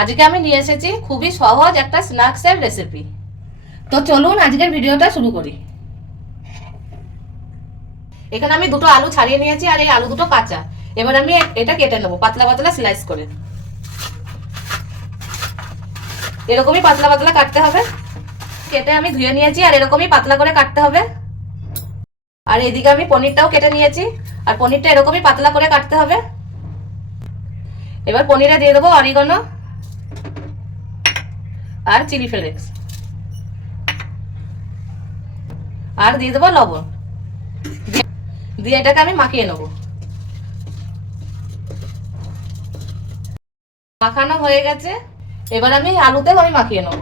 আজকে আমি নিয়ে এসেছি খুবই সহজ একটা স্ন্যাক্সের রেসিপি তো চলুন আজকের ভিডিওটা শুরু করি। এখানে আমি দুটো আলু ছাড়িয়ে নিয়েছি আর এই আলু দুটো কাঁচা। এবার আমি এটা কেটে নেব, পাতলা পাতলা স্লাইস করে। এরকমই পাতলা পাতলা কাটতে হবে। কেটে আমি ধুয়ে নিয়েছি আর এরকমই পাতলা করে কাটতে হবে। আর এদিকে আমি পনিরটাও কেটে নিয়েছি, আর পনিরটা এরকমই পাতলা করে কাটতে হবে। এবার পনিরে দিয়ে দেবো অরিগনো। আর চিলি ফ্লেক্স। আর দিয়ে দেবো লবণ। দিয়ে- এটাকে আমি মাখিয়ে নেব। মাখানো হয়ে গেছে। এবার আমি আলুতেও আমি মাখিয়ে নেব।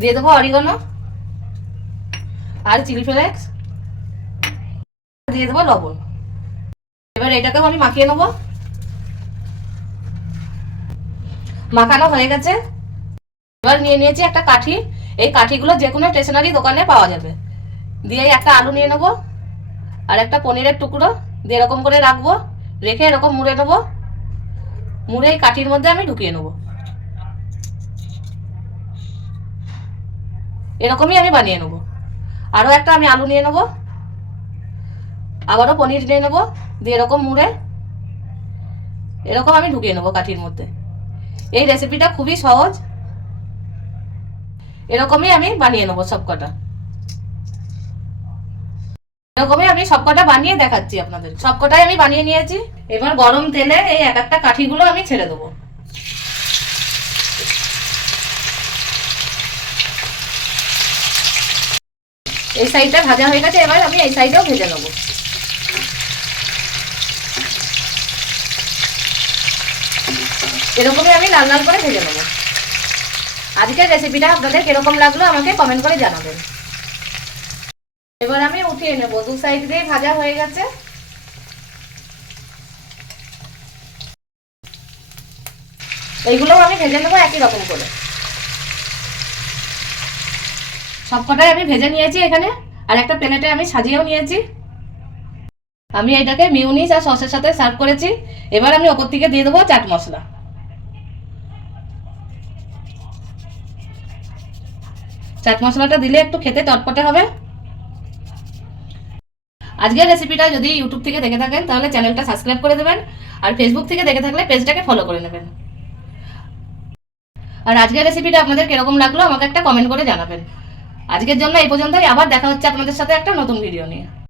দিয়ে দেবো অরিগনো আর চিলি ফ্লেক্স। দিয়ে দেবো লবণ। এবার এটাকেও আমি মাখিয়ে নেব। মাখানো হয়ে গেছে। এবার নিয়ে নিয়েছি একটা কাঠি। এই কাঠিগুলো যে কোনো স্টেশনারি দোকানে পাওয়া যাবে। দিয়ে একটা আলু নিয়ে নেব, আর একটা পনিরের টুকরো দিয়ে এরকম করে রাখব, রেখে এরকম মুড়ে নেব। মুড়ে এই কাঠির মধ্যে আমি ঢুকিয়ে নেব। এরকমই আমি বানিয়ে নেব। আরও একটা আমি আলু নিয়ে নেব, আবারও পনির নিয়ে নেব, দিয়ে এরকম মুড়ে, এরকম আমি ঢুকিয়ে নেব কাঠির মধ্যে। এই রেসিপিটা খুবই সহজ। এরকমই আমি বানিয়ে নেব সবকটা। এরকমই আমি সবকটা বানিয়ে দেখাচ্ছি আপনাদের। সবকটাই আমি বানিয়ে নিয়েছি। এবার গরম তেলে এই এক একটা কাঠিগুলো আমি ছেড়ে দেবো। এই সাইডটা ভাজা হয়ে গেছে, এবার আমি এই সাইডেও ভেজে নেব। এরকমই আমি লাল লাল করে ভেজে নেব। আজকের রেসিপিটা আপনাদের কীরকম লাগল আমাকে কমেন্ট করে জানাবেন। এবার আমি উঠিয়ে নেব, দু সাইড দিয়ে ভাজা হয়ে গেছে। এইগুলো আমি ভেজে নেব একই রকম করে। সবকটাই আমি ভেজে নিয়েছি এখানে, আর একটা প্লেটে আমি সাজিয়েও নিয়েছি। আমি এটাকে মিউনিস আর সসের সাথে সার্ভ করেছি। এবার আমি ওপর থেকে দিয়ে দেবো চাট মশলা। চাট মশলাটা দিলে একটু খেতে টটপটে হবে। আজকের রেসিপিটা যদি ইউটিউব থেকে দেখে থাকেন, তাহলে চ্যানেলটা সাবস্ক্রাইব করে দেবেন আর ফেসবুক থেকে দেখে থাকলে পেজটাকে ফলো করে নেবেন। আর আজকের রেসিপিটা আপনাদের কীরকম লাগল আমাকে একটা কমেন্ট করে জানাবেন। আজকের জন্য এই পর্যন্তই। আবার দেখা হচ্ছে আপনাদের সাথে একটা নতুন ভিডিও নিয়ে।